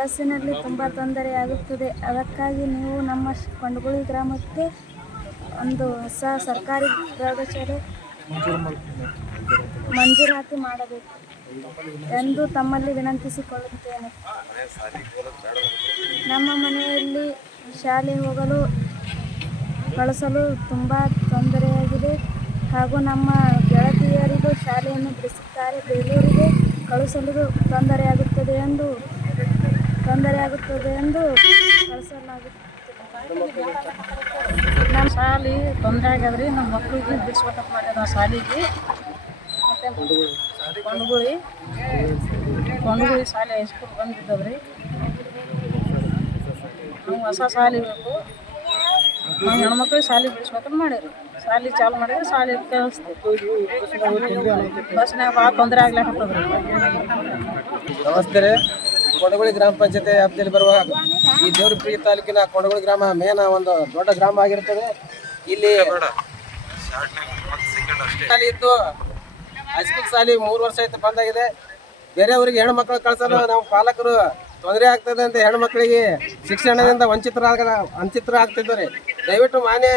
ಬಸ್ಸಿನಲ್ಲಿ ತುಂಬ ತೊಂದರೆಯಾಗುತ್ತದೆ. ಅದಕ್ಕಾಗಿ ನೀವು ನಮ್ಮ ಕೊಂಡಗುಳಿ ಗ್ರಾಮಕ್ಕೆ ಒಂದು ಹೊಸ ಸರ್ಕಾರಿ ಪ್ರೌಢಶಾಲೆ ಮಂಜೂರಾತಿ ಮಾಡಬೇಕು ಎಂದು ತಮ್ಮಲ್ಲಿ ವಿನಂತಿಸಿಕೊಳ್ಳುತ್ತೇನೆ. ನಮ್ಮ ಮನೆಯಲ್ಲಿ ಶಾಲೆ ಹೋಗಲು ಕಳಿಸಲು ತುಂಬ ತೊಂದರೆಯಾಗಿದೆ ಹಾಗೂ ನಮ್ಮ ಗೆಳತಿಯರಿಗೂ ಶಾಲೆಯನ್ನು ಬಿಡಿಸುತ್ತಾರೆ. ಬೇಲೂರಿಗೆ ಕಳಿಸಲು ತೊಂದರೆಯಾಗುತ್ತದೆ ಎಂದು ಕಳಿಸಲಾಗುತ್ತದೆ. ನಮ್ಮ ಶಾಲೆ ತೊಂದರೆ ಆಗ್ಯದ್ರಿ. ನಮ್ಮ ಮಕ್ಕಳಿಗೆ ಬಿಡಿಸ್ಬೇಕಂತ ಮಾಡ್ಯಾರ ಶಾಲೆಗೆ. ಮತ್ತು ಕೊಂಡಗುಳಿ ಶಾಲೆ ಹೈಸ್ಕೂಲ್ ಬಂದಿದ್ದವ್ರಿ. ನಮ್ಗೆ ಹೊಸ ಶಾಲೆ ಬೇಕು. ನಮ್ಮ ಹೆಣ್ಮಕ್ಳಿಗೆ ಶಾಲೆ ಬಿಡಿಸ್ಬೇಕಂತ ಮಾಡ್ಯಾರ. ಶಾಲೆ ಚಾಲು ಮಾಡಿದ್ರೆ ಶಾಲೆ ಕಳಿಸ್ತೀವಿ. ಬಸ್ನಾಗ ಭಾಳ ತೊಂದರೆ ಆಗ್ಲಾಕತ್ತದ್ರಿ. ನಮಸ್ತೆ ರೀ. ಕೊಂಡಗುಳಿ ಗ್ರಾಮ ಪಂಚಾಯತಿ ವ್ಯಾಪ್ತಿಯಲ್ಲಿ ಬರುವ ಈ ದೇವರಪುರಿ ತಾಲೂಕಿನ ಕೊಂಡಗುಳಿ ಗ್ರಾಮ ಮೇನ ಒಂದು ದೊಡ್ಡ ಗ್ರಾಮ ಆಗಿರುತ್ತದೆ. ಇಲ್ಲಿ ಶಾಲೆ ಇದ್ದು ಹೈಸ್ಕೂಲ್ ಶಾಲೆ 3 ವರ್ಷ ಆಯ್ತು ಬಂದಾಗಿದೆ. ಬೇರೆಯವರಿಗೆ ಹೆಣ್ಣು ಮಕ್ಕಳು ಕಳ್ಸಲು ನಾವು ಪಾಲಕರು ತೊಂದರೆ ಆಗ್ತದೆ ಅಂತ ಹೆಣ್ಣು ಮಕ್ಕಳಿಗೆ ಶಿಕ್ಷಣದಿಂದ ವಂಚಿತರಾಗ್ತಿದ್ದಾರೆ. ದಯವಿಟ್ಟು ಮಾನ್ಯ